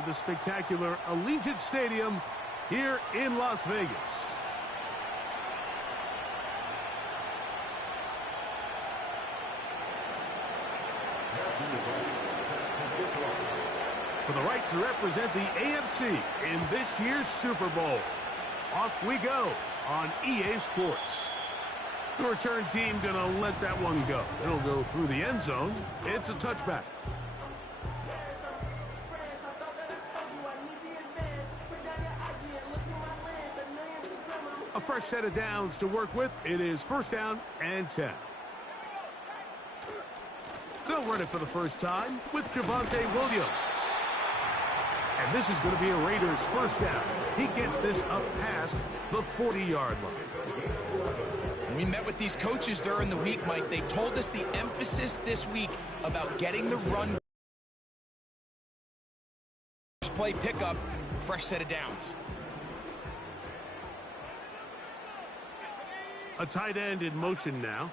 inside the spectacular Allegiant Stadium here in Las Vegas. For the right to represent the AFC in this year's Super Bowl. Off we go on EA Sports. The return team going to let that one go. It'll go through the end zone. It's a touchback. A fresh set of downs to work with. It is first down and 10. They'll run it for the first time with Javonte Williams. And this is going to be a Raiders first down as he gets this up past the 40-yard line. We met with these coaches during the week, Mike. They told us the emphasis this week about getting the run play pickup, fresh set of downs. A tight end in motion now.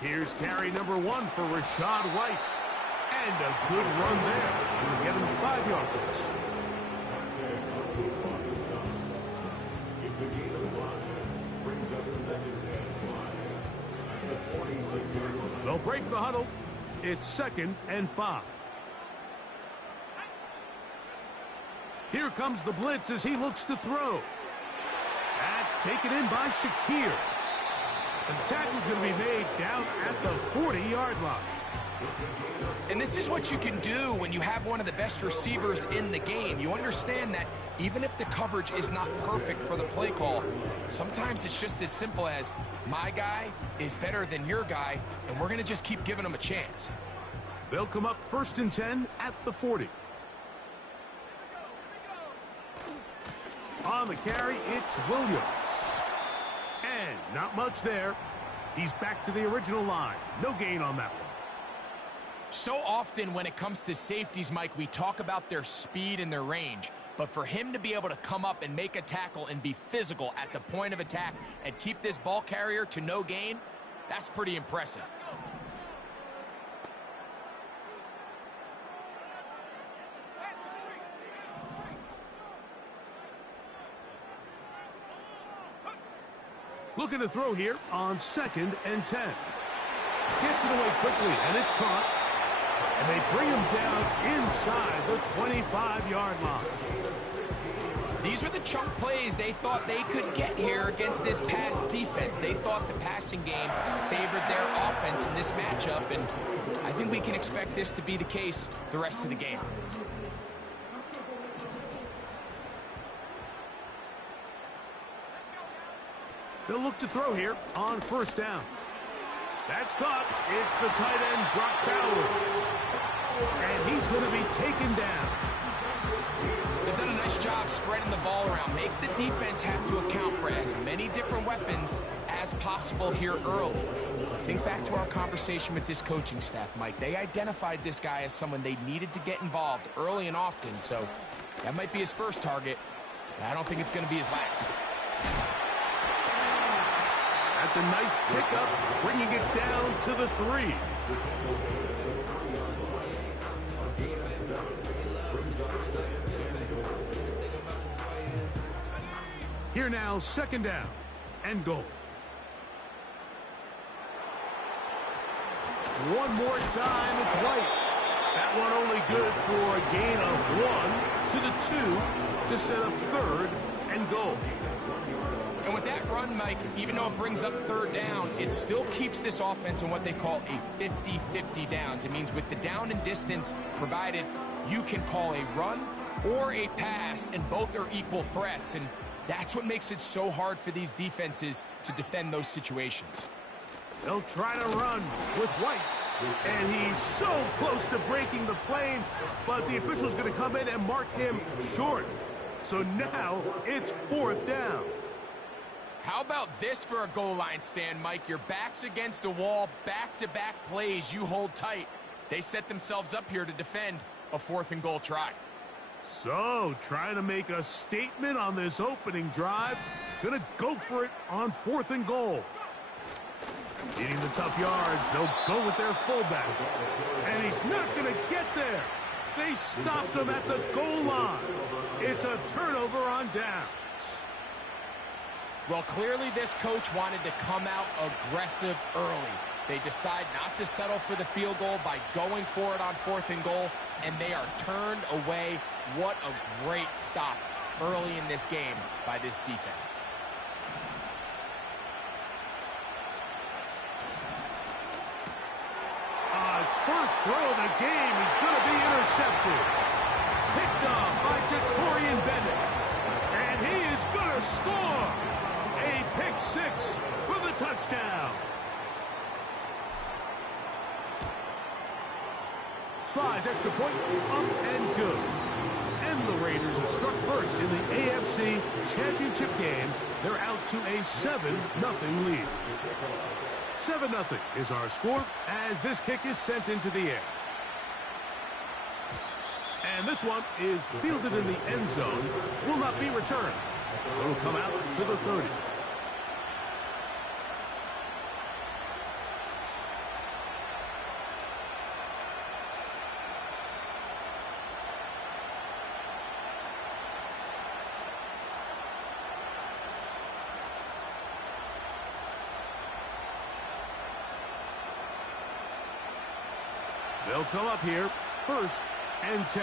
Here's carry number 1 for Rashad White. And a good run there. Going to get him 5 yards. They'll break the huddle. It's 2nd and 5. Here comes the blitz as he looks to throw. That's taken in by Shakir. And the tackle's going to be made down at the 40-yard line. And this is what you can do when you have one of the best receivers in the game. You understand that even if the coverage is not perfect for the play call, sometimes it's just as simple as my guy is better than your guy, and we're going to just keep giving him a chance. They'll come up 1st and 10 at the 40. On the carry, it's Williams. And not much there. He's back to the original line. No gain on that one. So often when it comes to safeties, Mike, we talk about their speed and their range. But for him to be able to come up and make a tackle and be physical at the point of attack and keep this ball carrier to no gain, that's pretty impressive. Looking to throw here on 2nd and 10. Gets it away quickly, and it's caught. And they bring him down inside the 25-yard line. These are the chunk plays they thought they could get here against this pass defense. They thought the passing game favored their offense in this matchup, and I think we can expect this to be the case the rest of the game. They'll look to throw here on 1st down. That's caught. It's the tight end, Brock Bowers. And he's going to be taken down. They've done a nice job spreading the ball around. Make the defense have to account for as many different weapons as possible here early. Think back to our conversation with this coaching staff, Mike. They identified this guy as someone they needed to get involved early and often, so that might be his first target. I don't think it's going to be his last. That's a nice pickup, bringing it down to the 3. Here now, 2nd down and goal. One more time, it's White. That one only good for a gain of 1 to the 2 to set up 3rd and goal. And with that run, Mike, even though it brings up 3rd down, it still keeps this offense in what they call a 50-50 downs. It means with the down and distance provided, you can call a run or a pass, and both are equal threats. And that's what makes it so hard for these defenses to defend those situations. They'll try to run with White. And he's so close to breaking the plane, but the official's going to come in and mark him short. So now it's 4th down. How about this for a goal line stand, Mike? Your back's against the wall, back-to-back plays you hold tight. They set themselves up here to defend a 4th and goal try. So, trying to make a statement on this opening drive. Gonna go for it on 4th and goal. Needing the tough yards, they'll go with their fullback. And he's not gonna get there. They stopped him at the goal line. It's a turnover on downs. Well, clearly this coach wanted to come out aggressive early. They decide not to settle for the field goal by going for it on 4th and goal, and they are turned away. What a great stop early in this game by this defense. His first throw of the game is going to be intercepted. Picked off by Jacorian Bennett. And he is going to score. A pick 6 for the touchdown. Slides extra point, up and good. And the Raiders have struck first in the AFC Championship game. They're out to a 7-0 lead. 7-0 is our score as this kick is sent into the air. And this one is fielded in the end zone. Will not be returned. So it'll come out to the 30. They'll come up here, 1st and 10.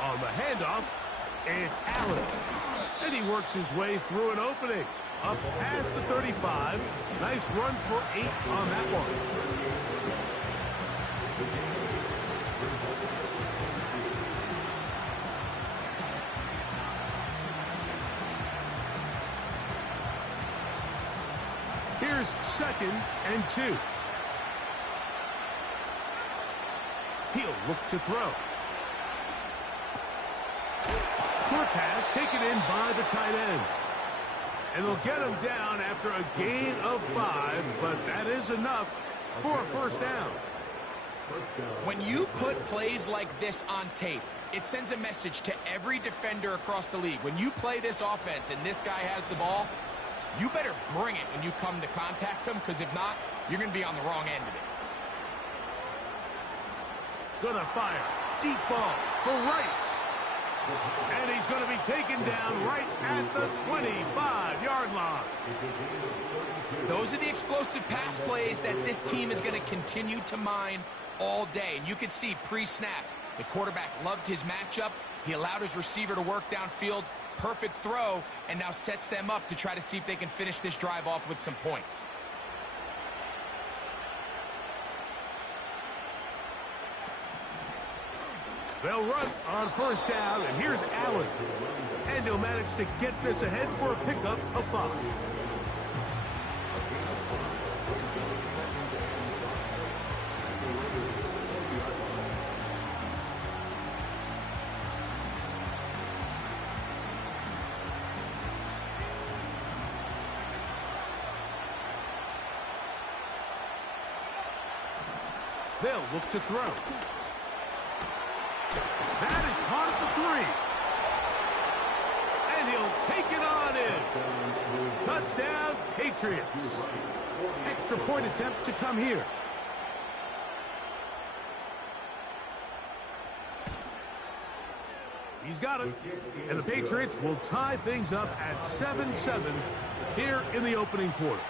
On the handoff, it's Allen. And he works his way through an opening. Up past the 35. Nice run for 8 on that one. Here's 2nd and 2. He'll look to throw. Short pass taken in by the tight end. And they'll get him down after a gain of 5, but that is enough for a 1st down. When you put plays like this on tape, it sends a message to every defender across the league. When you play this offense and this guy has the ball, you better bring it when you come to contact him, because if not, you're going to be on the wrong end of it. Gonna fire. Deep ball for Rice. And he's going to be taken down right at the 25-yard line. Those are the explosive pass plays that this team is going to continue to mine all day. And you can see pre-snap, the quarterback loved his matchup. He allowed his receiver to work downfield. Perfect throw, and now sets them up to try to see if they can finish this drive off with some points. They'll run on 1st down, and here's Allen. And he'll manage to get this ahead for a pickup of 5. They'll look to throw. That is caught at the 3. And he'll take it on in. Touchdown, Patriots. Extra point attempt to come here. He's got it. And the Patriots will tie things up at 7-7 here in the opening quarter.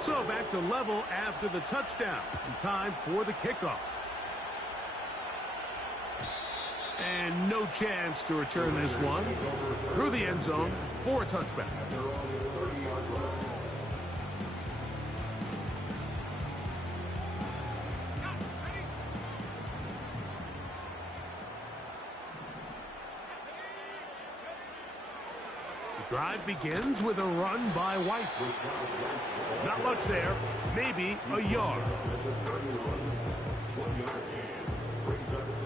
So back to level after the touchdown. And time for the kickoff. And no chance to return this one through the end zone for a touchback. The drive begins with a run by White. Not much there, maybe a yard.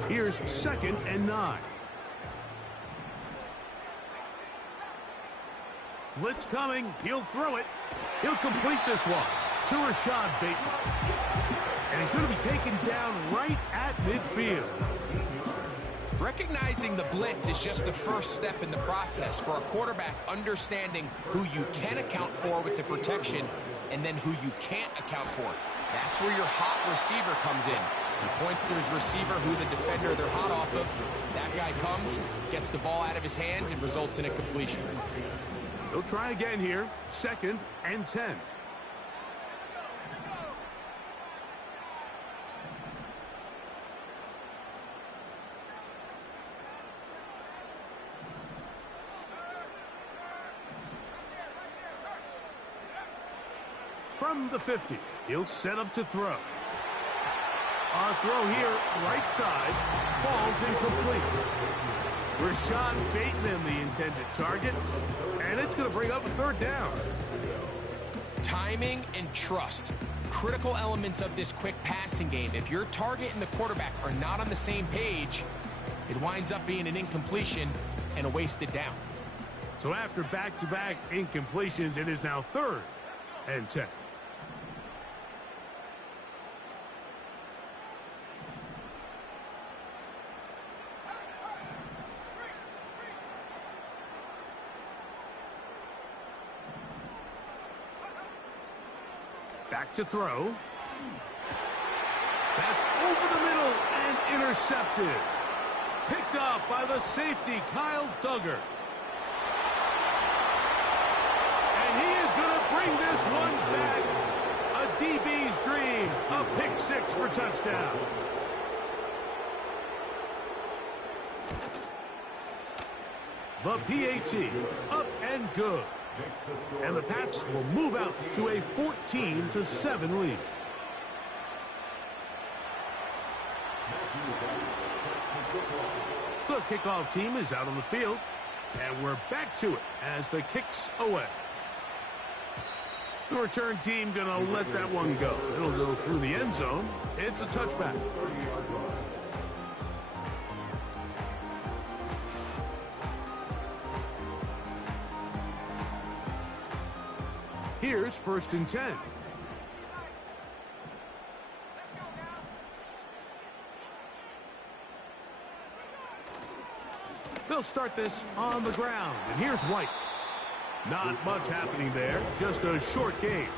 Here's 2nd and 9. Blitz coming. He'll throw it. He'll complete this one to Rashad Bateman. And he's going to be taken down right at midfield. Recognizing the blitz is just the first step in the process for a quarterback. Understanding who you can account for with the protection and then who you can't account for. That's where your hot receiver comes in. He points to his receiver, who the defender they're hot off of. That guy comes, gets the ball out of his hand, and results in a completion. They'll try again here. 2nd and 10. From the 50, he'll set up to throw. Our throw here, right side, falls incomplete. Rashawn Bateman, the intended target, and it's going to bring up a 3rd down. Timing and trust, critical elements of this quick passing game. If your target and the quarterback are not on the same page, it winds up being an incompletion and a wasted down. So after back-to-back incompletions, it is now 3rd and 10. Back to throw. That's over the middle and intercepted. Picked up by the safety, Kyle Duggar. And he is going to bring this one back. A DB's dream. A pick 6 for touchdown. The PAT up and good. And the Pats will move out to a 14-7 lead. The kickoff team is out on the field, and we're back to it as the kick's away. The return team going to let that one go. It'll go through the end zone. It's a touchback. Here's 1st and 10. They'll start this on the ground, and here's White. Not much happening there, just a short game.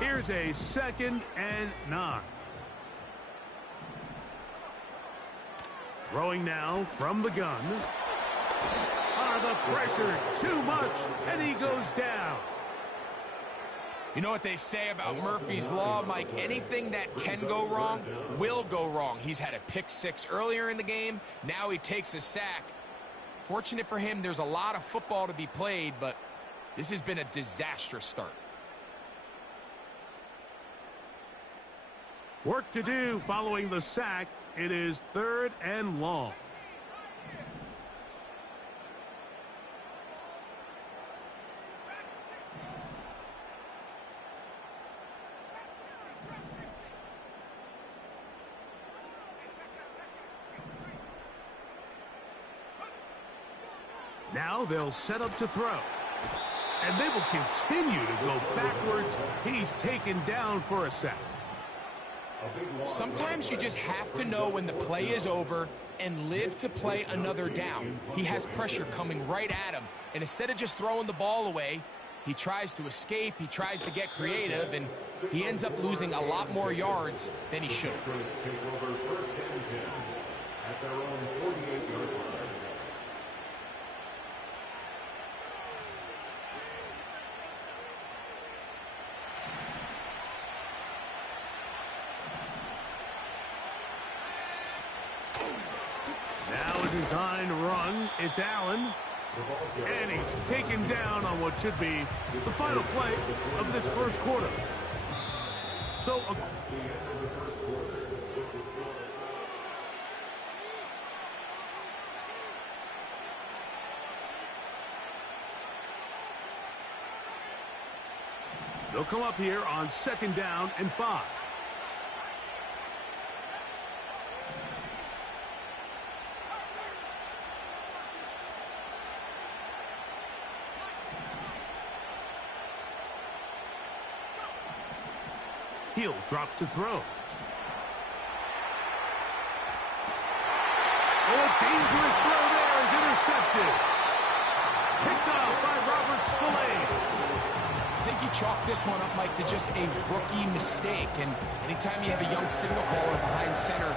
Here's a 2nd and 9. Throwing now from the gun. The pressure, too much, and he goes down. You know what they say about Murphy's Law, Mike? Anything that can go wrong will go wrong. He's had a pick 6 earlier in the game. Now he takes a sack. Fortunate for him, there's a lot of football to be played, but this has been a disastrous start. Work to do following the sack. It is 3rd and long. Now they'll set up to throw. And they will continue to go backwards. He's taken down for a sack. Sometimes you just have to know when the play is over and live to play another down. He has pressure coming right at him, and instead of just throwing the ball away, he tries to escape, he tries to get creative, and he ends up losing a lot more yards than he should have. Design run. It's Allen. And he's taken down on what should be the final play of this 1st quarter. So, they'll come up here on 2nd down and 5. He'll drop to throw. dangerous throw there is intercepted. Picked off by Robert Spillane. I think you chalk this one up, Mike, to just a rookie mistake. And anytime you have a young signal caller behind center,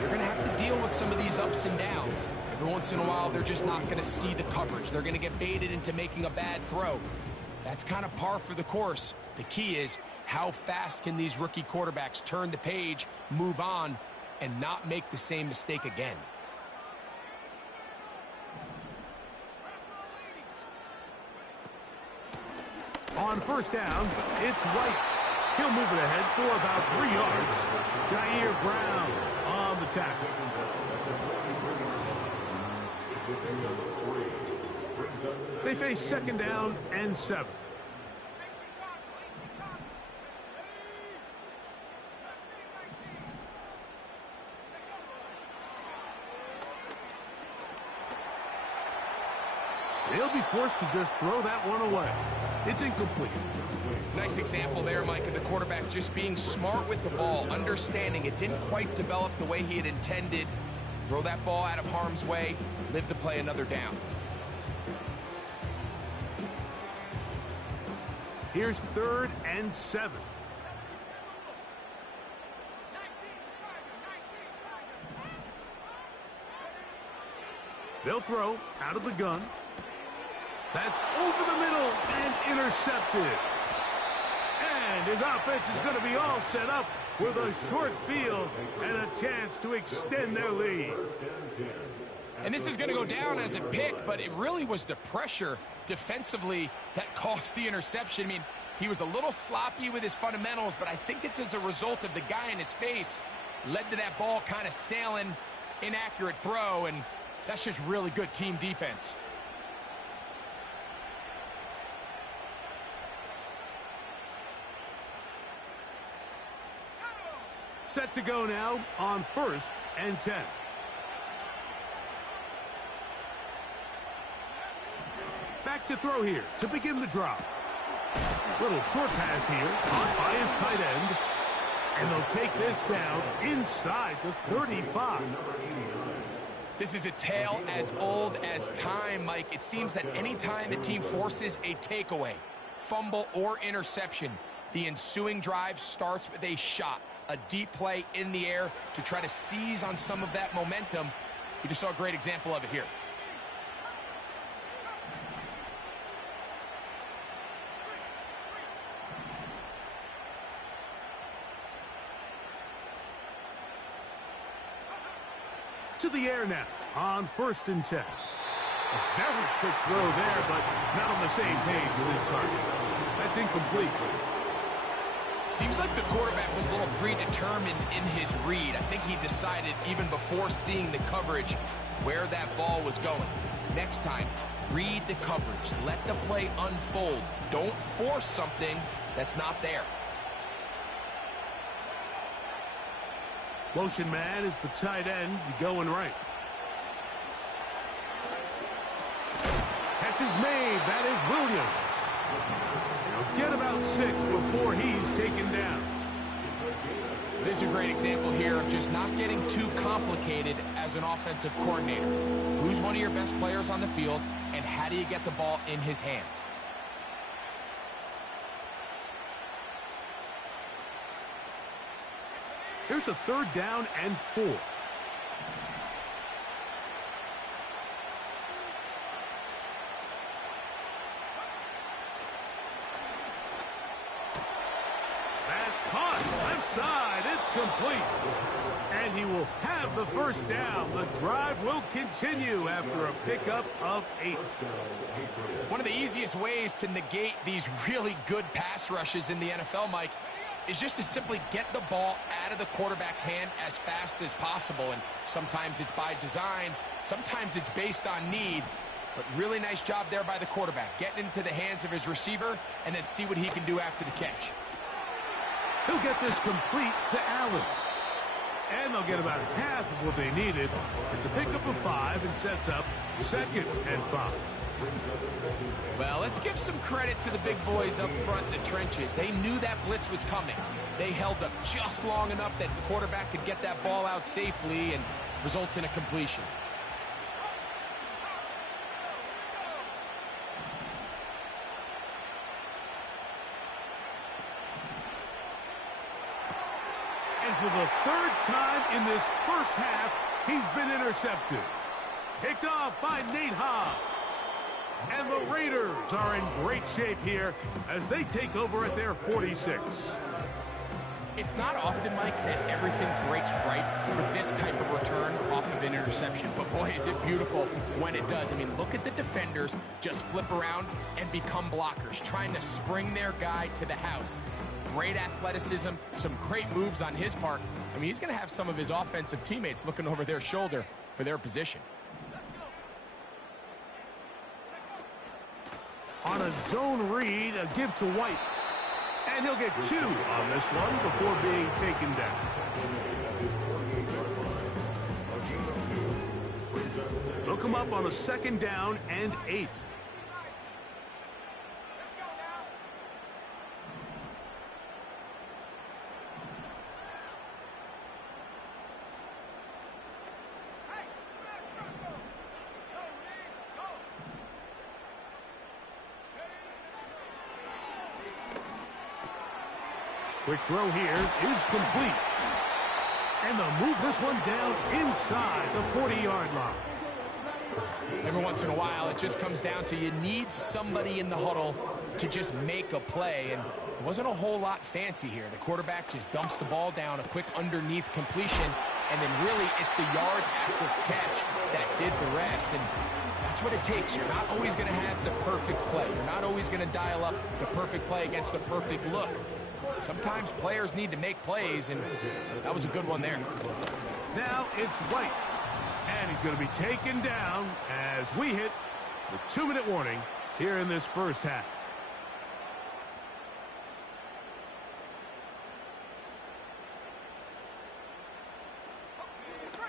you're going to have to deal with some of these ups and downs. Every once in a while, they're just not going to see the coverage. They're going to get baited into making a bad throw. That's kind of par for the course. The key is, how fast can these rookie quarterbacks turn the page, move on, and not make the same mistake again? On first down, it's White. He'll move it ahead for about 3 yards. Jair Brown on the tackle. They face second down and 7. They'll be forced to just throw that one away. It's incomplete. Nice example there, Mike, of the quarterback just being smart with the ball, understanding it didn't quite develop the way he had intended. Throw that ball out of harm's way, live to play another down. Here's 3rd and 7. They'll throw out of the gun. That's over the middle and intercepted. And his offense is going to be all set up with a short field and a chance to extend their lead. And this is going to go down as a pick, but it really was the pressure defensively that caused the interception. I mean, he was a little sloppy with his fundamentals, but I think it's as a result of the guy in his face led to that ball kind of sailing, inaccurate throw, and that's just really good team defense. Set to go now on 1st and 10. Back to throw here to begin the drop. Little short pass here, caught by his tight end. And they'll take this down inside the 35. This is a tale as old as time, Mike. It seems that anytime a team forces a takeaway, fumble, or interception, the ensuing drive starts with a shot, a deep play in the air to try to seize on some of that momentum. We just saw a great example of it here. To the air now on 1st and 10. A very quick throw there, but not on the same page with his target. That's incomplete. Seems like the quarterback was a little predetermined in his read. I think he decided even before seeing the coverage where that ball was going. Next time, read the coverage. Let the play unfold. Don't force something that's not there. Motion man is the tight end going right. Catch is made. That is Williams. He'll get about 6 before he's taken down. This is a great example here of just not getting too complicated as an offensive coordinator. Who's one of your best players on the field, and how do you get the ball in his hands? Here's a 3rd down and 4. That's caught. Left side. It's complete. And he will have the 1st down. The drive will continue after a pickup of 8. One of the easiest ways to negate these really good pass rushes in the NFL, Mike, is just to simply get the ball out of the quarterback's hand as fast as possible. And sometimes it's by design, sometimes it's based on need, but really nice job there by the quarterback, getting into the hands of his receiver and then see what he can do after the catch. He'll get this complete to Allen. And they'll get about half of what they needed. It's a pickup of 5 and sets up 2nd and 5. Well, let's give some credit to the big boys up front in the trenches. They knew that blitz was coming. They held up just long enough that the quarterback could get that ball out safely and results in a completion. for the third time in this first half, he's been intercepted. Picked off by Nate Hobbs. And the Raiders are in great shape here as they take over at their 46. It's not often, Mike, that everything breaks right for this type of return off of an interception. But boy, is it beautiful when it does. I mean, look at the defenders just flip around and become blockers, trying to spring their guy to the house. Great athleticism, some great moves on his part. I mean, he's going to have some of his offensive teammates looking over their shoulder for their position. On a zone read, a give to White. And he'll get 2 on this one before being taken down. They'll come up on a 2nd down and 8. Quick throw here is complete. And they'll move this one down inside the 40-yard line. Every once in a while, it just comes down to you need somebody in the huddle to just make a play. And it wasn't a whole lot fancy here. The quarterback just dumps the ball down, a quick underneath completion, and then really it's the yards after catch that did the rest. And that's what it takes. You're not always going to have the perfect play. You're not always going to dial up the perfect play against the perfect look. Sometimes players need to make plays, and that was a good one there. Now it's White. And he's going to be taken down as we hit the 2-minute warning here in this first half.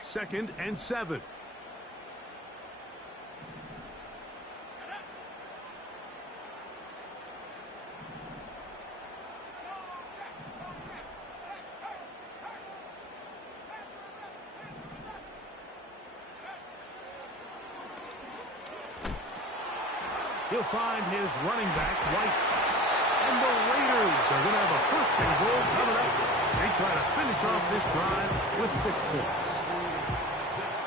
Second and 7. He'll find his running back, White. And the Raiders are going to have a 1st and goal coming up. They try to finish off this drive with 6 points.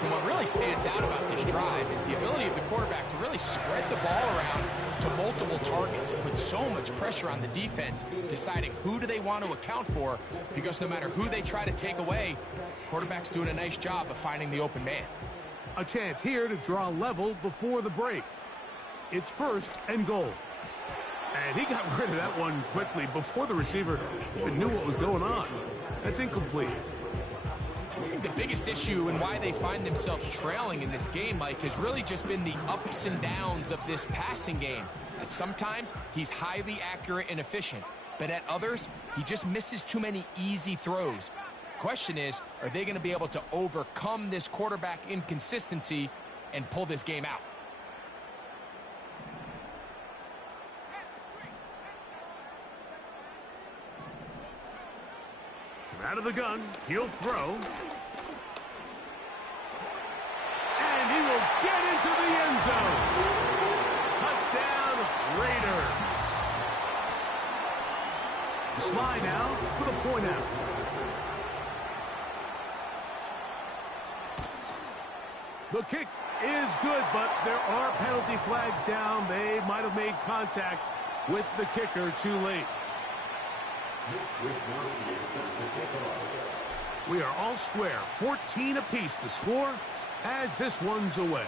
And what really stands out about this drive is the ability of the quarterback to really spread the ball around to multiple targets and put so much pressure on the defense, deciding who do they want to account for, because no matter who they try to take away, the quarterback's doing a nice job of finding the open man. A chance here to draw level before the break. It's 1st and goal. And he got rid of that one quickly before the receiver even knew what was going on. That's incomplete. I think the biggest issue and why they find themselves trailing in this game, Mike, has really just been the ups and downs of this passing game. And sometimes he's highly accurate and efficient, but at others, he just misses too many easy throws. Question is, are they going to be able to overcome this quarterback inconsistency and pull this game out? Out of the gun, he'll throw. And he will get into the end zone. Touchdown, Raiders. Slide now for the point after. The kick is good, but there are penalty flags down. They might have made contact with the kicker too late. We are all square, 14 apiece the score as this one's away.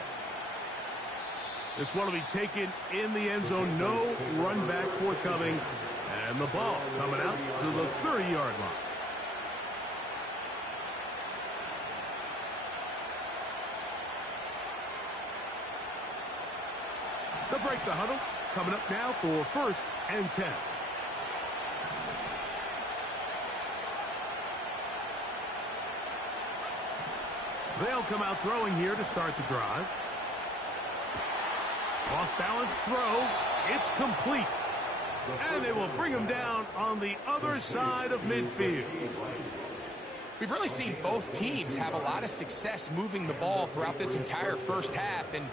This one will be taken in the end zone, no run back forthcoming, and the ball coming out to the 30-yard line. They'll break the huddle, coming up now for 1st and 10. They'll come out throwing here to start the drive. Off-balance throw. It's complete. And they will bring him down on the other side of midfield. We've really seen both teams have a lot of success moving the ball throughout this entire first half, and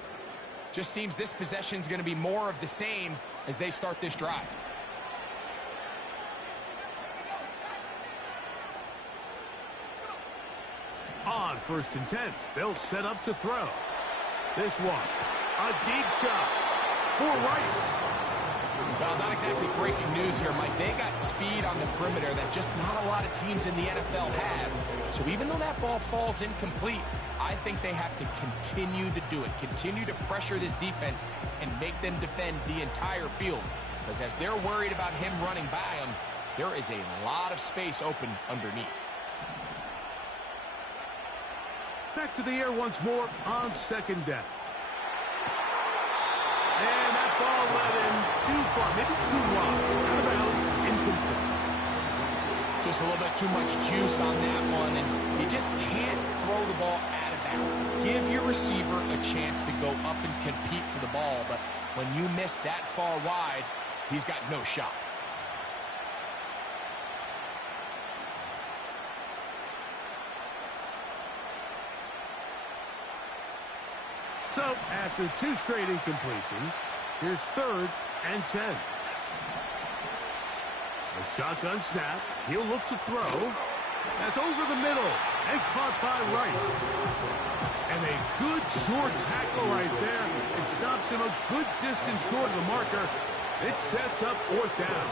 just seems this possession is going to be more of the same as they start this drive. first and 10. They'll set up to throw. This one, a deep shot for Rice. Well, not exactly breaking news here, Mike. They got speed on the perimeter that just not a lot of teams in the NFL have. So even though that ball falls incomplete, I think they have to continue to do it, continue to pressure this defense and make them defend the entire field. Because as they're worried about him running by them, there is a lot of space open underneath. Back to the air once more on second down. And that ball led in too far, maybe too wide. Out of bounds, incomplete. Just a little bit too much juice on that one, and you just can't throw the ball out of bounds. Give your receiver a chance to go up and compete for the ball, but when you miss that far wide, he's got no shot. So, after two straight incompletions, here's 3rd and 10. A shotgun snap. He'll look to throw. That's over the middle and caught by Rice. And a good short tackle right there. It stops him a good distance short of the marker. It sets up 4th down.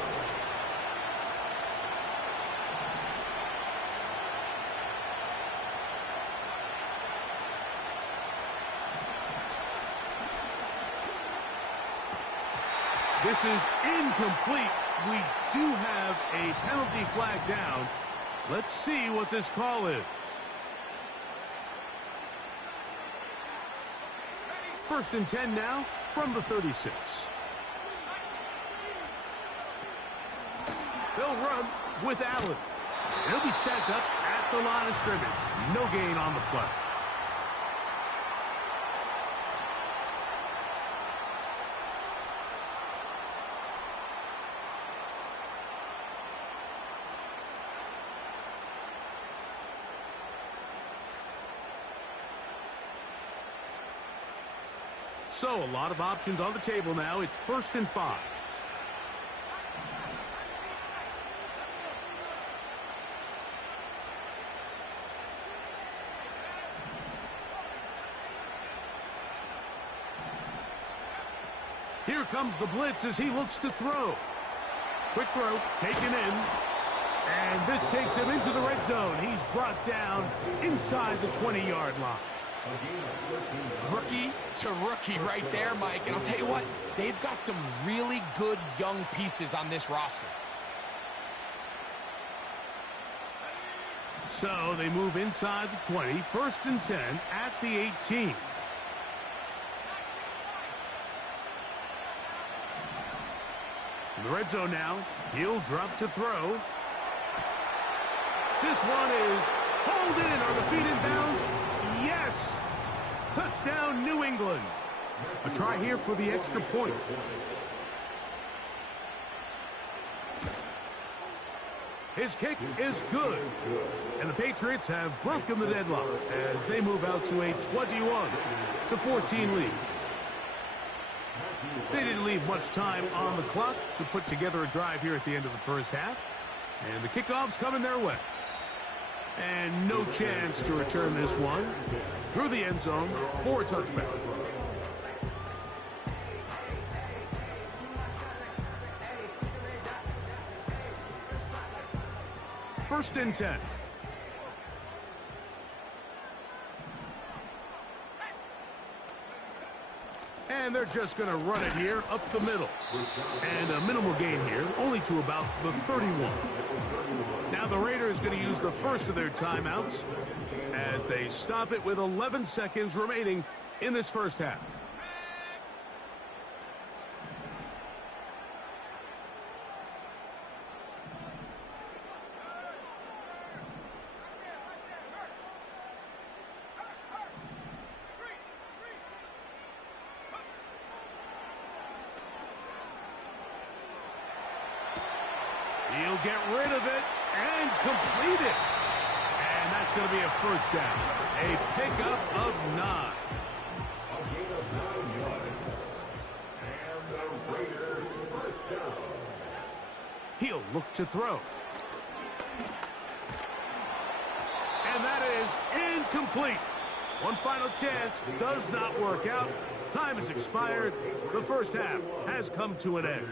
This is incomplete. We do have a penalty flag down. Let's see what this call is. 1st and 10 now from the 36. They'll run with Allen. He'll be stacked up at the line of scrimmage. No gain on the play. So, a lot of options on the table now. It's 1st and 5. Here comes the blitz as he looks to throw. Quick throw, taken in. And this takes him into the red zone. He's brought down inside the 20-yard line. Rookie to rookie right there, Mike. And I'll tell you what, they've got some really good young pieces on this roster. So they move inside the 20, 1st and 10 at the 18. In the red zone now, he'll drop to throw. This one is hauled in. Are the feet in bounds? Yes! Touchdown, New England. A try here for the extra point. His kick is good. And the Patriots have broken the deadlock as they move out to a 21-14 lead. They didn't leave much time on the clock to put together a drive here at the end of the first half. And the kickoff's coming their way. And no chance to return this one through the end zone for a touchback. First and 10. And they're just going to run it here up the middle. And a minimal gain here, only to about the 31. Now the Raiders going to use the first of their timeouts as they stop it with 11 seconds remaining in this first half. He'll get rid of it and complete it. And that's going to be a first down. A pickup of 9. He'll look to throw. And that is incomplete. One final chance does not work out. Time has expired. The first half has come to an end.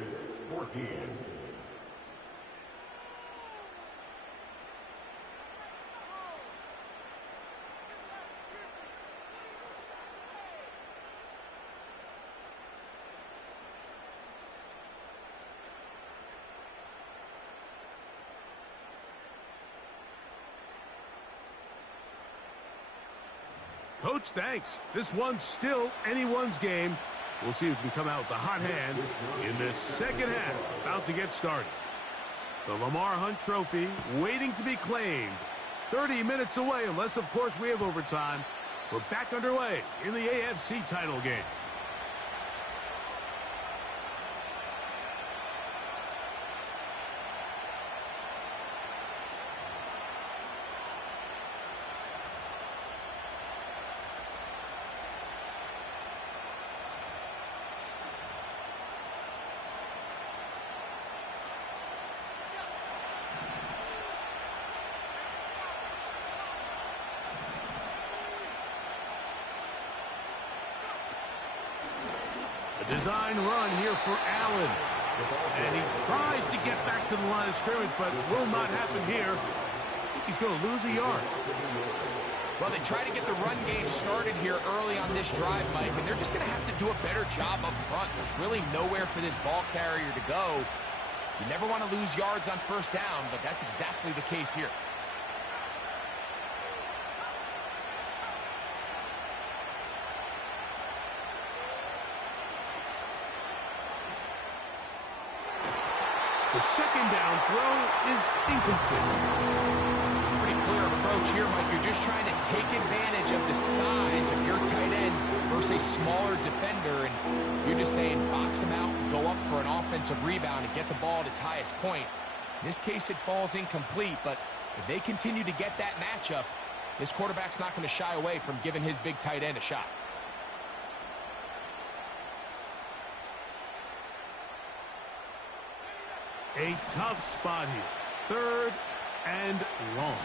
Coach, thanks. This one's still anyone's game. We'll see who can come out with the hot hand in this second half. About to get started. The Lamar Hunt Trophy waiting to be claimed. 30 minutes away, unless, of course, we have overtime. We're back underway in the AFC title game. Design run here for Allen. And he tries to get back to the line of scrimmage, but will not happen here. He's going to lose a yard. Well, they try to get the run game started here early on this drive, Mike, and they're just going to have to do a better job up front. There's really nowhere for this ball carrier to go. You never want to lose yards on first down, but that's exactly the case here. The second down throw is incomplete. Pretty clear approach here, Mike. You're just trying to take advantage of the size of your tight end versus a smaller defender, and you're just saying box him out, go up for an offensive rebound, and get the ball at its highest point. In this case, it falls incomplete, but if they continue to get that matchup, this quarterback's not going to shy away from giving his big tight end a shot. A tough spot here. Third and long.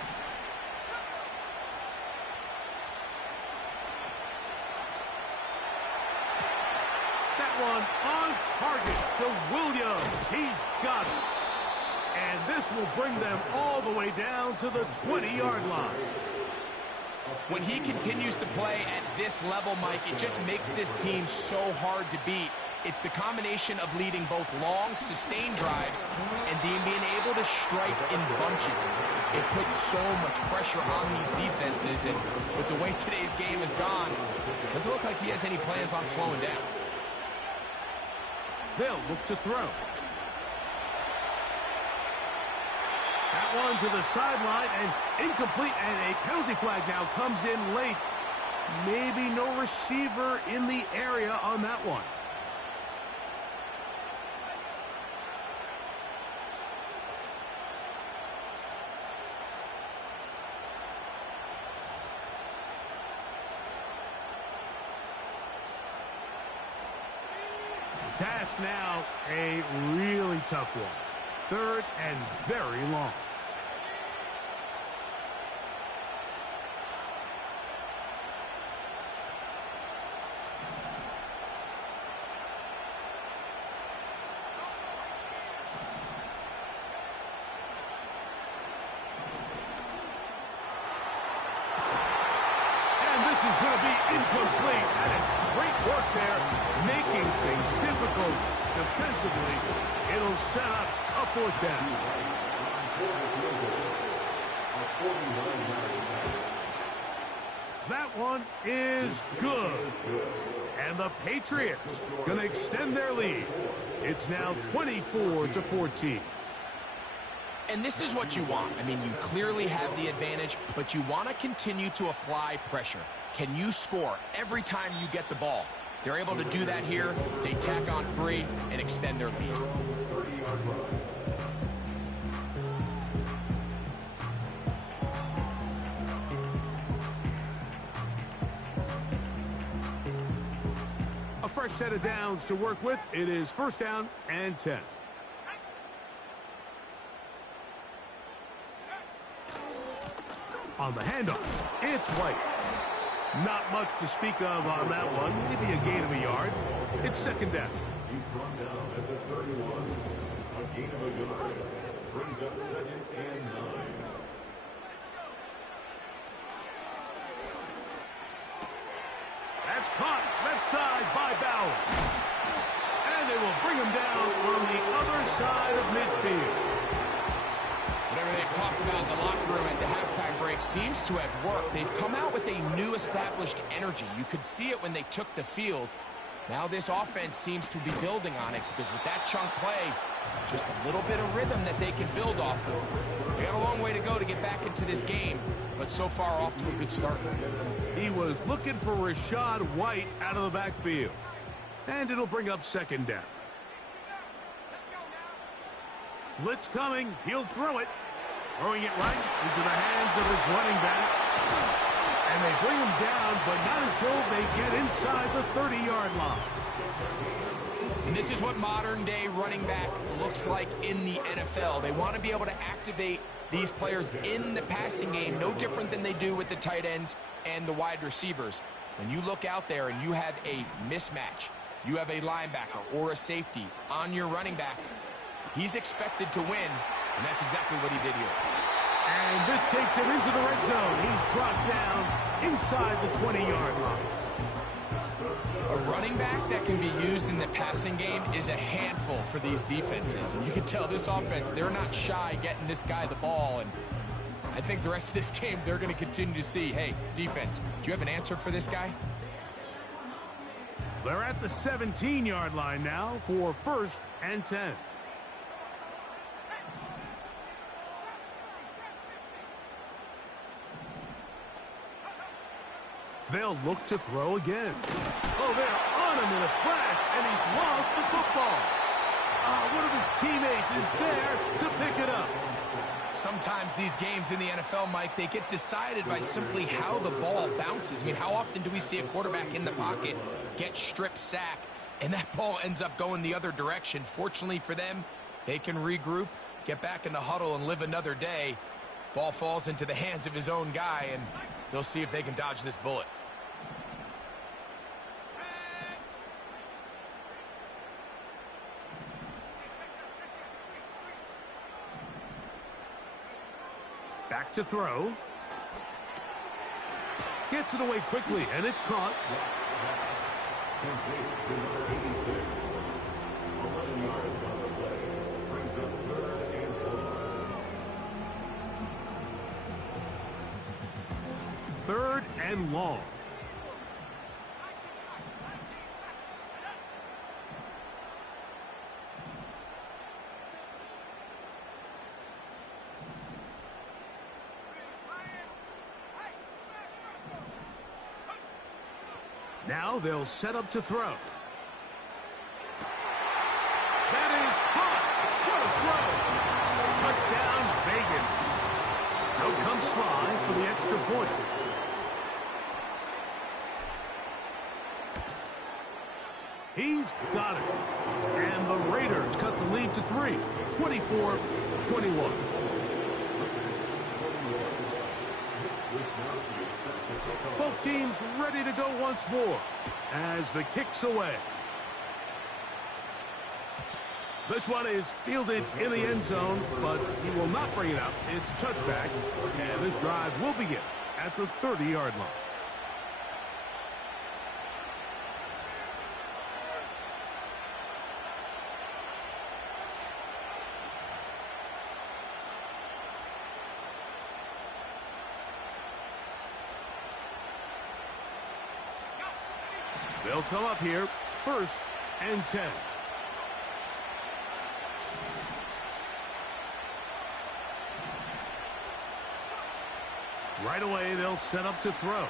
That one on target to Williams. He's got it. And this will bring them all the way down to the 20-yard line. When he continues to play at this level, Mike, it just makes this team so hard to beat. It's the combination of leading both long, sustained drives and being able to strike in bunches. It puts so much pressure on these defenses, and with the way today's game has gone, it doesn't look like he has any plans on slowing down. They'll look to throw. That one to the sideline and incomplete, and a penalty flag now comes in late. Maybe no receiver in the area on that one. Task now, a really tough one. Third and very long. And this is going to be incomplete. That is great work there, making things difficult defensively. It'll set up a fourth down. That one is good. And the Patriots going to extend their lead. It's now 24-14. And this is what you want. I mean, you clearly have the advantage, but you want to continue to apply pressure. Can you score every time you get the ball? They're able to do that here. They tack on free and extend their lead. A fresh set of downs to work with. It is first down and 10. On the handoff, it's White. Not much to speak of on that one. Maybe a gain of a yard. It's second down. He's brought down at the 31. A gain of a yard. Brings up 2nd and 9. That's caught left side by Bowers. And they will bring him down on the other side of midfield. Whatever they've talked about in the locker room at the halftime break seems to have worked. They've come out with a new established energy. You could see it when they took the field. Now this offense seems to be building on it because with that chunk play, just a little bit of rhythm that they can build off of. They got a long way to go to get back into this game, but so far off to a good start. He was looking for Rashad White out of the backfield. And it'll bring up second down. Blitz coming. He'll throw it. Throwing it right into the hands of his running back. And they bring him down, but not until they get inside the 30-yard line. And this is what modern-day running back looks like in the NFL. They want to be able to activate these players in the passing game, no different than they do with the tight ends and the wide receivers. When you look out there and you have a mismatch, you have a linebacker or a safety on your running back, he's expected to win, and that's exactly what he did here. And this takes him into the red zone. He's brought down inside the 20-yard line. A running back that can be used in the passing game is a handful for these defenses. And you can tell this offense, they're not shy getting this guy the ball. And I think the rest of this game, they're going to continue to see, hey, defense, do you have an answer for this guy? They're at the 17-yard line now for 1st and 10. They'll look to throw again. Oh, they're on him in a crash, and he's lost the football. One of his teammates is there to pick it up. Sometimes these games in the NFL, Mike, they get decided by simply how the ball bounces. I mean, how often do we see a quarterback in the pocket get strip sack, and that ball ends up going the other direction? Fortunately for them, they can regroup, get back in the huddle, and live another day. Ball falls into the hands of his own guy, and they'll see if they can dodge this bullet. Back to throw. Gets it away quickly, and it's caught. Complete to number 86. 11 yards on the play. Brings up 3rd and 4. 3rd and long. Now they'll set up to throw. That is caught. What a throw. Touchdown, Vegas. Out comes Sly for the extra point. He's got it. And the Raiders cut the lead to 3, 24-21. Both teams ready to go once more as the kick's away. This one is fielded in the end zone, but he will not bring it up. It's touchback, and this drive will begin at the 30-yard line. They'll come up here, 1st and 10. Right away, they'll set up to throw.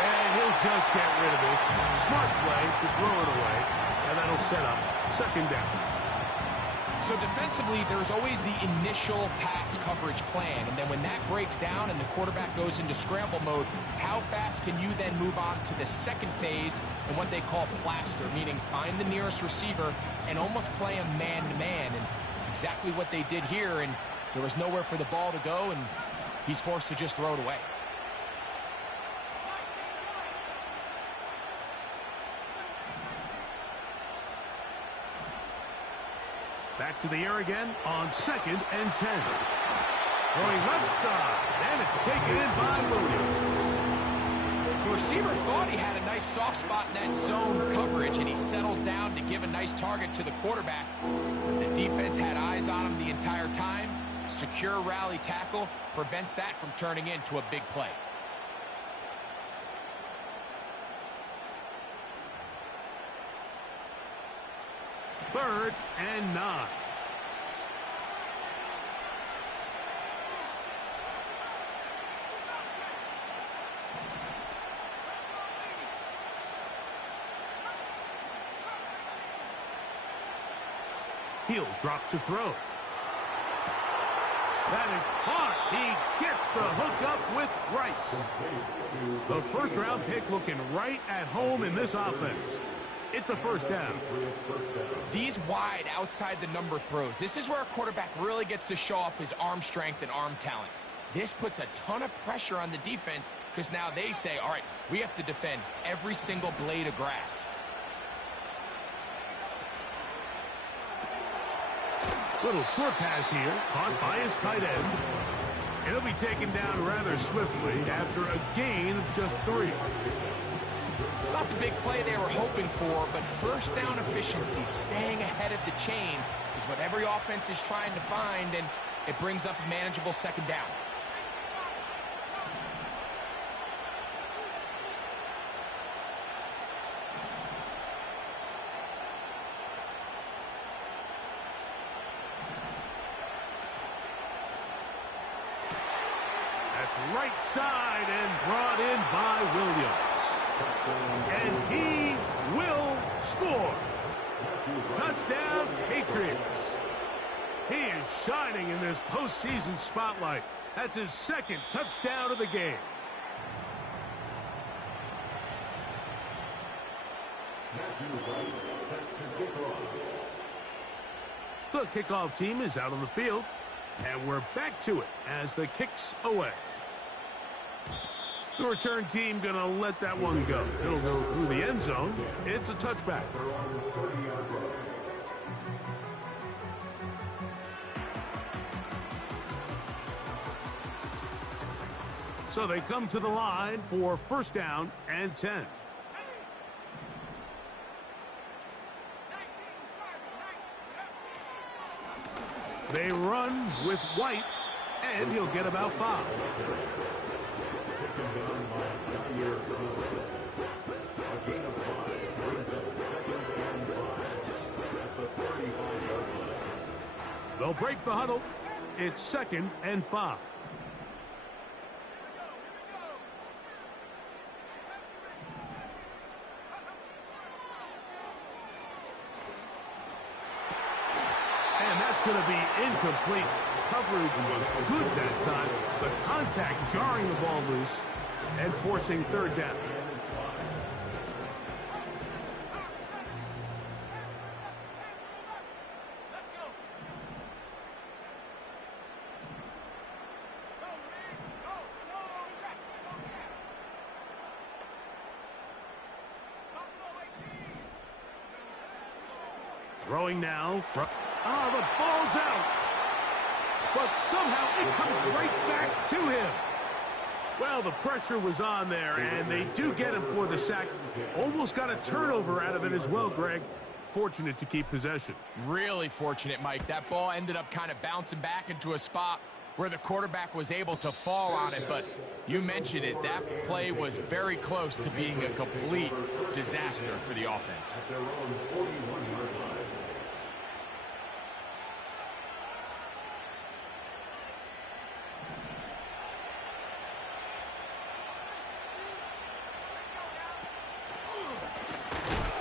And he'll just get rid of this. Smart play to throw it away, and that'll set up 2nd down. So defensively, there's always the initial pass coverage plan, and then when that breaks down and the quarterback goes into scramble mode, how fast can you then move on to the second phase and what they call plaster, meaning find the nearest receiver and almost play him man-to-man, and it's exactly what they did here, and There was nowhere for the ball to go, and he's forced to just throw it away. Back to the air again on 2nd and 10. Throwing left side, and it's taken in by Williams. The receiver thought he had a nice soft spot in that zone coverage, and he settles down to give a nice target to the quarterback. The defense had eyes on him the entire time. Secure rally tackle prevents that from turning into a big play. Third and 9. He'll drop to throw. That is hard. He gets the hook up with Rice. The first-round pick looking right at home in this offense. It's a first down. These wide outside the number throws. This is where a quarterback really gets to show off his arm strength and arm talent. This puts a ton of pressure on the defense because now they say, all right, we have to defend every single blade of grass. Little short pass here, caught by his tight end. It'll be taken down rather swiftly after a gain of just 3. It's not the big play they were hoping for, but first down efficiency, staying ahead of the chains, is what every offense is trying to find, and it brings up a manageable 2nd down. Right side and brought in by Williams. And he will score. Touchdown, Patriots. He is shining in this postseason spotlight. That's his 2nd touchdown of the game. The kickoff team is out on the field, and we're back to it as the kick's away. The return team going to let that one go. It'll go through the end zone. It's a touchback. So they come to the line for first down and 10. They run with White, and he'll get about 5. They'll break the huddle. It's 2nd and 5. And that's going to be incomplete. Coverage was good that time. The contact jarring the ball loose and forcing 3rd down. Throwing now from... Oh, the ball's out. But somehow it comes right back to him. Well, the pressure was on there, and they do get him for the sack. Almost got a turnover out of it as well, Greg. Fortunate to keep possession. Really fortunate, Mike. That ball ended up kind of bouncing back into a spot where the quarterback was able to fall on it, but you mentioned it. That play was very close to being a complete disaster for the offense.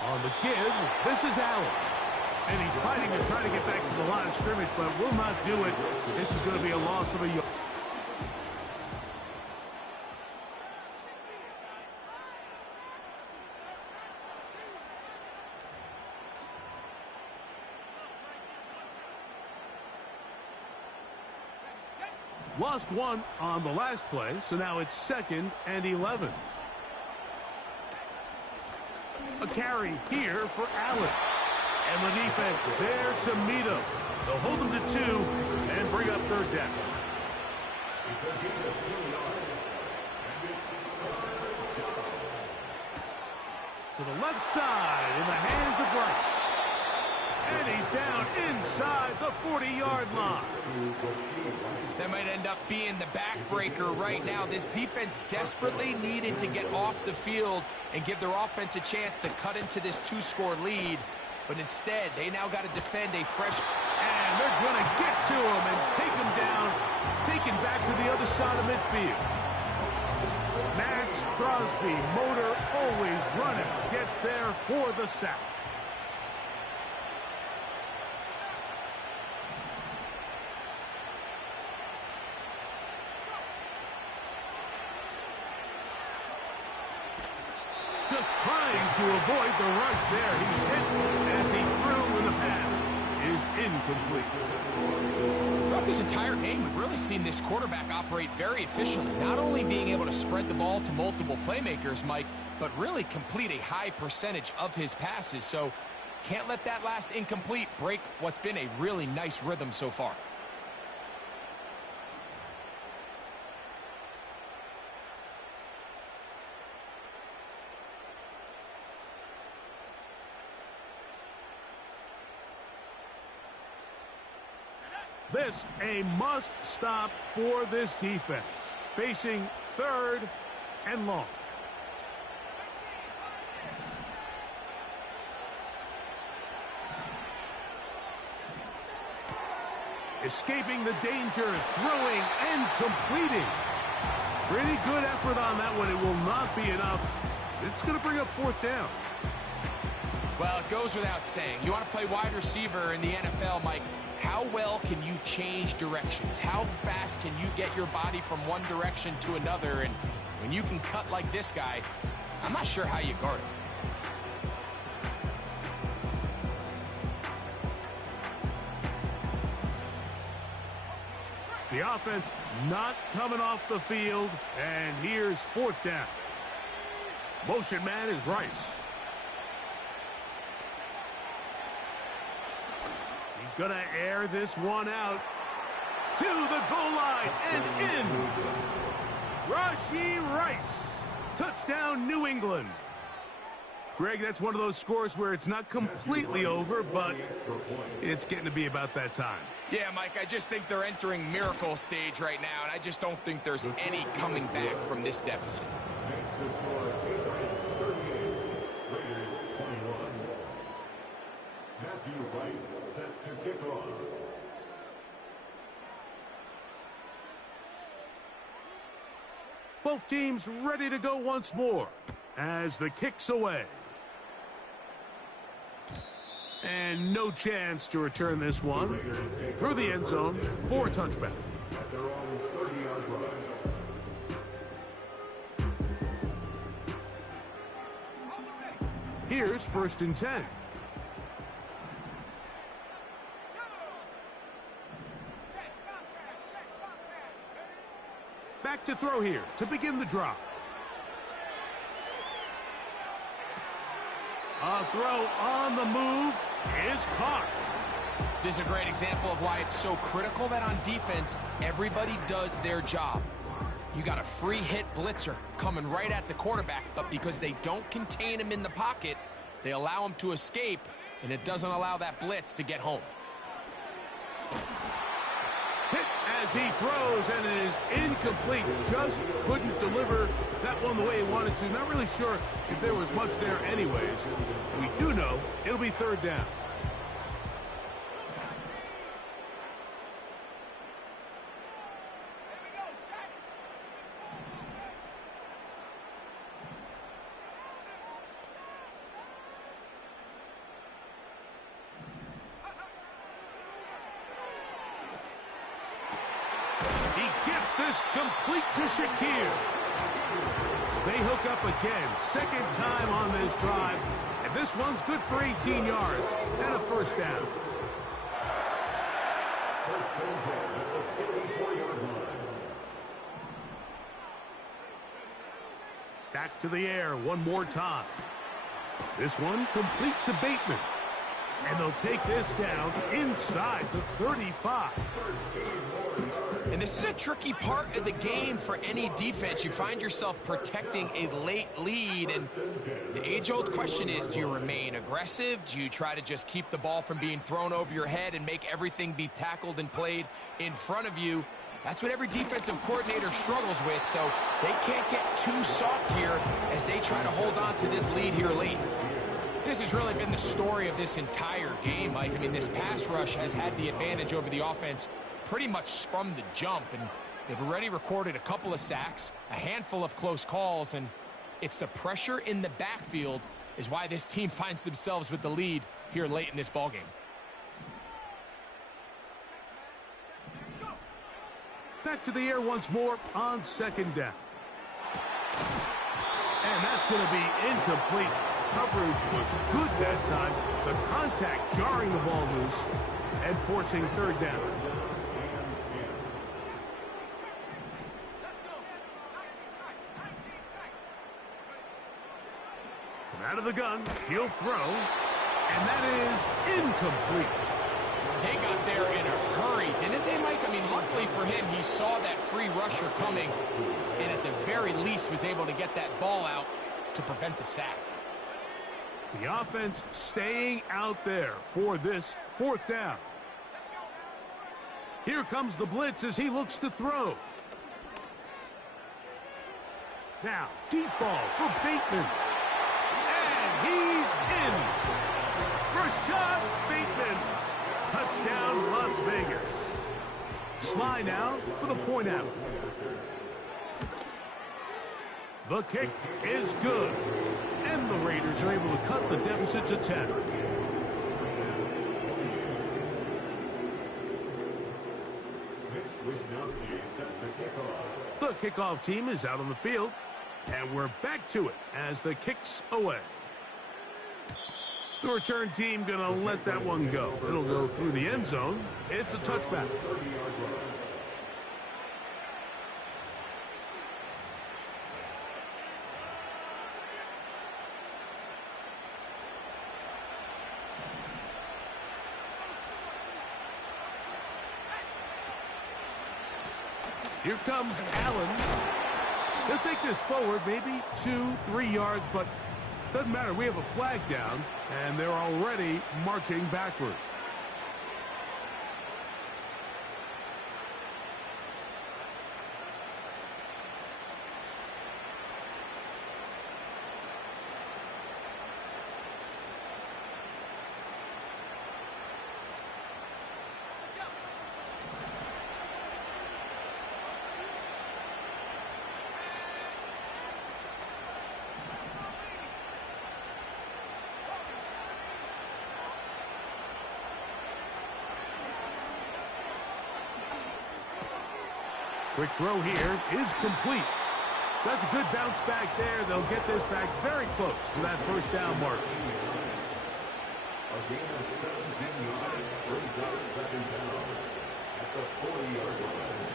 On the give, this is Allen. And he's fighting to try to get back to the line of scrimmage, but will not do it. This is going to be a loss of a yard. Lost one on the last play, so now it's 2nd and 11. A carry here for Allen. And the defense there to meet him. They'll hold him to 2 and bring up 3rd down. To the left side in the hands of Rice. And he's down inside the 40-yard line. That might end up being the backbreaker right now. This defense desperately needed to get off the field and give their offense a chance to cut into this 2-score lead. But instead, they now got to defend a fresh... And they're going to get to him and take him down, taken back to the other side of midfield. Max Crosby, motor always running, gets there for the sack. Just trying to avoid the rush there. He's hit as he threw, and the pass is incomplete. Throughout this entire game, we've really seen this quarterback operate very efficiently. Not only being able to spread the ball to multiple playmakers, Mike, but really complete a high percentage of his passes. So can't let that last incomplete break what's been a really nice rhythm so far. This a must-stop for this defense. Facing 3rd and long. Escaping the danger, throwing and completing. Pretty good effort on that one. It will not be enough. It's going to bring up 4th down. Well, it goes without saying. You want to play wide receiver in the NFL, Mike. How well can you change directions? How fast can you get your body from one direction to another? And when you can cut like this guy, I'm not sure how you guard it. The offense not coming off the field, and here's 4th down. Motion man is Rice. He's going to air this one out to the goal line and in. Rashee Rice. Touchdown, New England. Greg, that's one of those scores where it's not completely over, but it's getting to be about that time. Yeah, Mike, I just think they're entering miracle stage right now, and I just don't think there's any coming back from this deficit. Both teams ready to go once more as the kick's away. And no chance to return this one through the end zone for a touchback. Here's 1st and 10. Back to throw here to begin the drive. A throw on the move is caught. This is a great example of why it's so critical that on defense, everybody does their job. You got a free hit blitzer coming right at the quarterback, but because they don't contain him in the pocket, they allow him to escape, and it doesn't allow that blitz to get home. Hit as he throws, and it is incomplete. Just couldn't deliver that one the way he wanted to. Not really sure if there was much there anyways. We do know it'll be 3rd down. This complete to Shakir. They hook up again. 2nd time on this drive. And this one's good for 18 yards and a 1st down. Back to the air one more time. This one complete to Bateman. And they'll take this down inside the 35. And this is a tricky part of the game for any defense. You find yourself protecting a late lead, and the age-old question is, do you remain aggressive? Do you try to just keep the ball from being thrown over your head and make everything be tackled and played in front of you? That's what every defensive coordinator struggles with, so they can't get too soft here as they try to hold on to this lead here late. This has really been the story of this entire game, Mike. I mean, this pass rush has had the advantage over the offense pretty much from the jump, and they've already recorded a couple of sacks, a handful of close calls, and it's the pressure in the backfield is why this team finds themselves with the lead here late in this ballgame. Back to the air once more on second down. And that's going to be incomplete. Coverage was good that time. The contact jarring the ball loose and forcing third down. From out of the gun, he'll throw, and that is incomplete. They got there in a hurry, didn't they, Mike? I mean, luckily for him, he saw that free rusher coming, and at the very least was able to get that ball out to prevent the sack. The offense staying out there for this fourth down. Here comes the blitz as he looks to throw. Now, deep ball for Bateman. And he's in. Rashad Bateman. Touchdown, Las Vegas. Sly now for the point after. The kick is good. And the Raiders are able to cut the deficit to 10. The kickoff team is out on the field. And we're back to it as the kick's away. The return team going to let that one go. It'll go through the end zone. It's a touchback. Here comes Allen. He'll take this forward, maybe 2-3 yards, but doesn't matter. We have a flag down, and they're already marching backward. Quick throw here is complete. So that's a good bounce back there. They'll get this back very close to that first down mark. A gain of 17 yards brings up second down at the 40-yard line.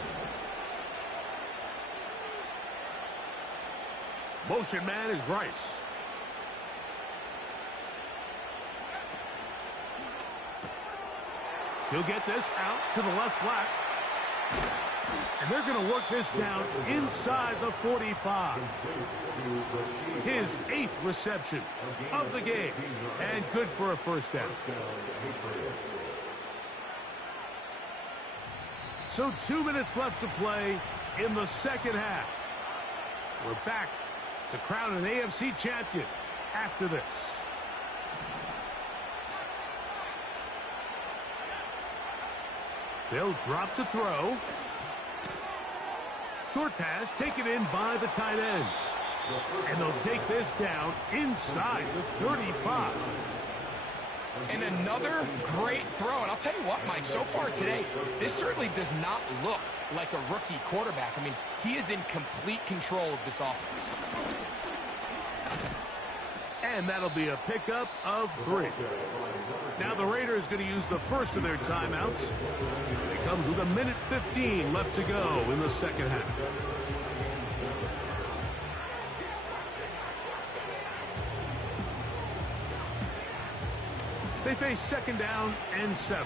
Motion man is Rice. He'll get this out to the left flat. And they're going to work this down inside the 45. His 8th reception of the game. And good for a first down. So 2 minutes left to play in the second half. We're back to crown an AFC champion after this. They'll drop to throw. Short pass taken in by the tight end. And they'll take this down inside the 35. And another great throw. And I'll tell you what, Mike, so far today, this certainly does not look like a rookie quarterback. I mean, he is in complete control of this offense. And that'll be a pickup of 3. Now the Raiders going to use the first of their timeouts. And it comes with 1:15 left to go in the second half. They face second down and 7.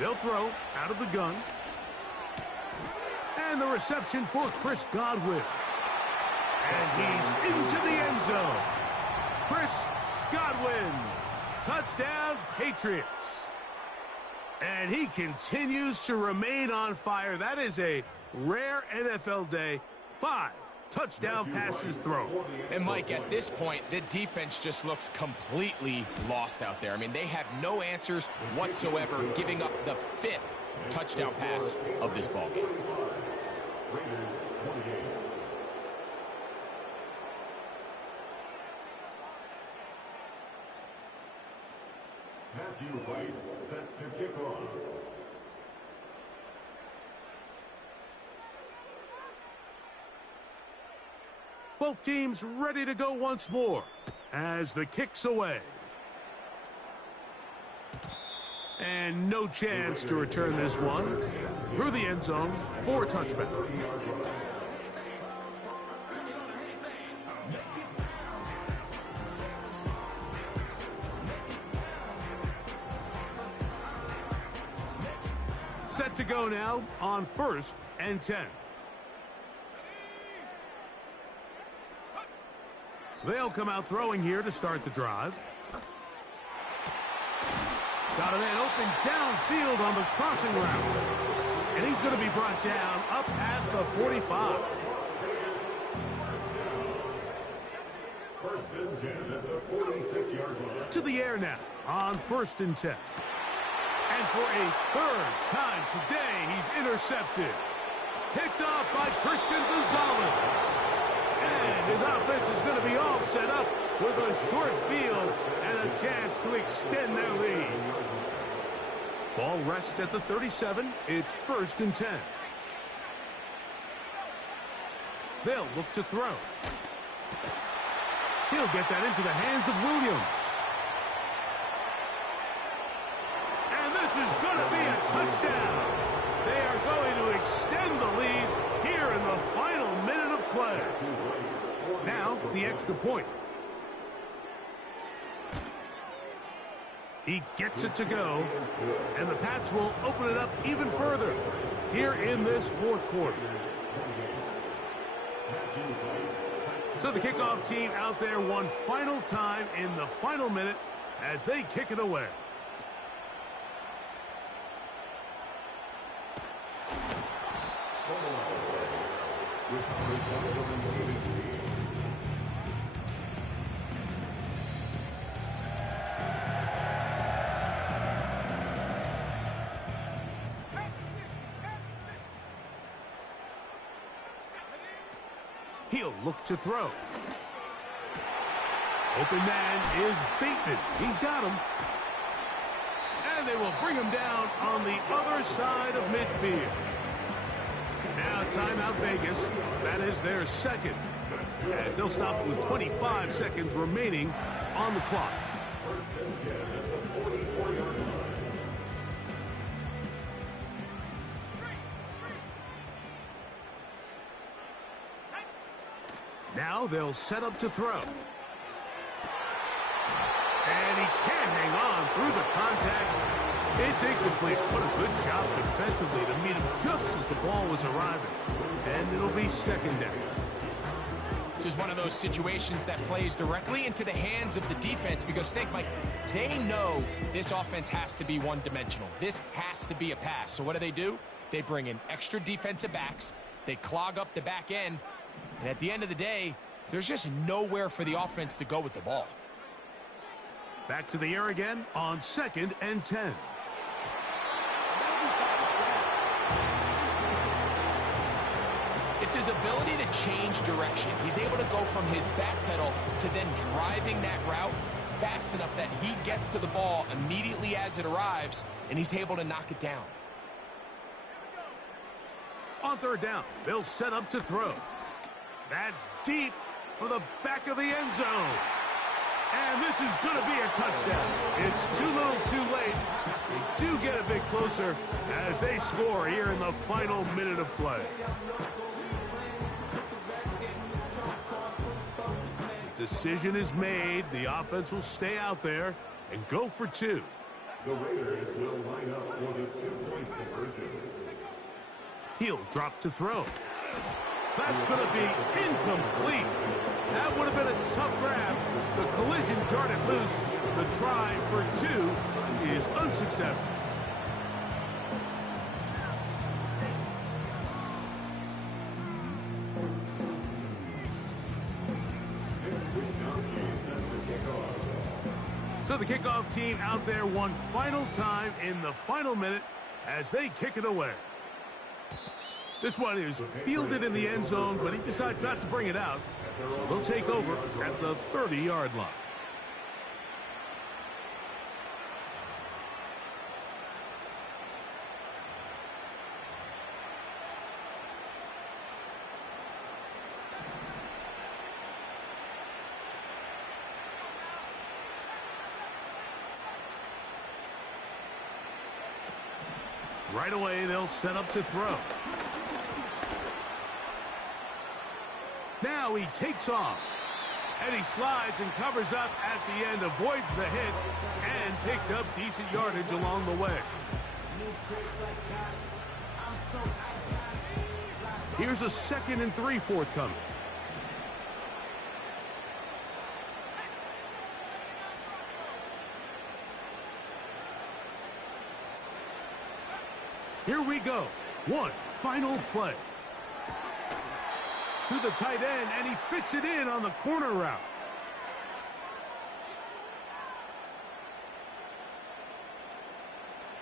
They'll throw out of the gun. And the reception for Chris Godwin. And he's into the end zone. Chris Godwin. Touchdown, Patriots. And he continues to remain on fire. That is a rare NFL day. 5 touchdown passes thrown. And Mike, at this point, the defense just looks completely lost out there. I mean, they have no answers whatsoever, giving up the 5th touchdown pass of this ballgame. Matthew White set to kick off. Both teams ready to go once more as the kick's away. And no chance to return this one through the end zone for a touchback. Set to go now on 1st and 10. They'll come out throwing here to start the drive. Got a man open downfield on the crossing route. And he's going to be brought down up past the 45. First and 10 at the 46-yard line. To the air now on 1st and 10. And for a 3rd time today, he's intercepted. Picked off by Christian Gonzalez. And his offense is going to be all set up with a short field and a chance to extend their lead. Ball rests at the 37. It's 1st and 10. They'll look to throw. He'll get that into the hands of Williams. And this is going to be a touchdown. They are going to extend the lead here in the final minute of play. Now, the extra point. He gets it to go, and the Pats will open it up even further here in this 4th quarter. So the kickoff team out there one final time in the final minute as they kick it away. He'll look to throw. Open man is Bateman. He's got him. And they will bring him down on the other side of midfield. Now timeout Vegas. That is their 2nd. As they'll stop with 25 seconds remaining on the clock. Now they'll set up to throw. And he can't hang on through the contact. It's incomplete. What a good job defensively to meet him just as the ball was arriving. And it'll be 2nd down. This is one of those situations that plays directly into the hands of the defense because think, Mike, they know this offense has to be one-dimensional. This has to be a pass. So what do? They bring in extra defensive backs. They clog up the back end. And at the end of the day, there's just nowhere for the offense to go with the ball. Back to the air again on 2nd and 10. It's his ability to change direction. He's able to go from his back pedal to then driving that route fast enough that he gets to the ball immediately as it arrives, and he's able to knock it down. On 3rd down, they'll set up to throw. That's deep for the back of the end zone. And this is going to be a touchdown. It's too little too late. They do get a bit closer as they score here in the final minute of play. Decision is made. The offense will stay out there and go for two. The Raiders will line up for the two-point conversion. He'll drop to throw. That's going to be incomplete. That would have been a tough grab. The collision jarred it loose. The try for two is unsuccessful. So the kickoff team out there one final time in the final minute as they kick it away. This one is fielded in the end zone, but he decides not to bring it out. So they'll take over at the 30-yard line. Right away, they'll set up to throw. Now he takes off. And he slides and covers up at the end, avoids the hit, and picked up decent yardage along the way. Here's a 2nd and 3 forthcoming. Here we go. One final play. To the tight end, and he fits it in on the corner route.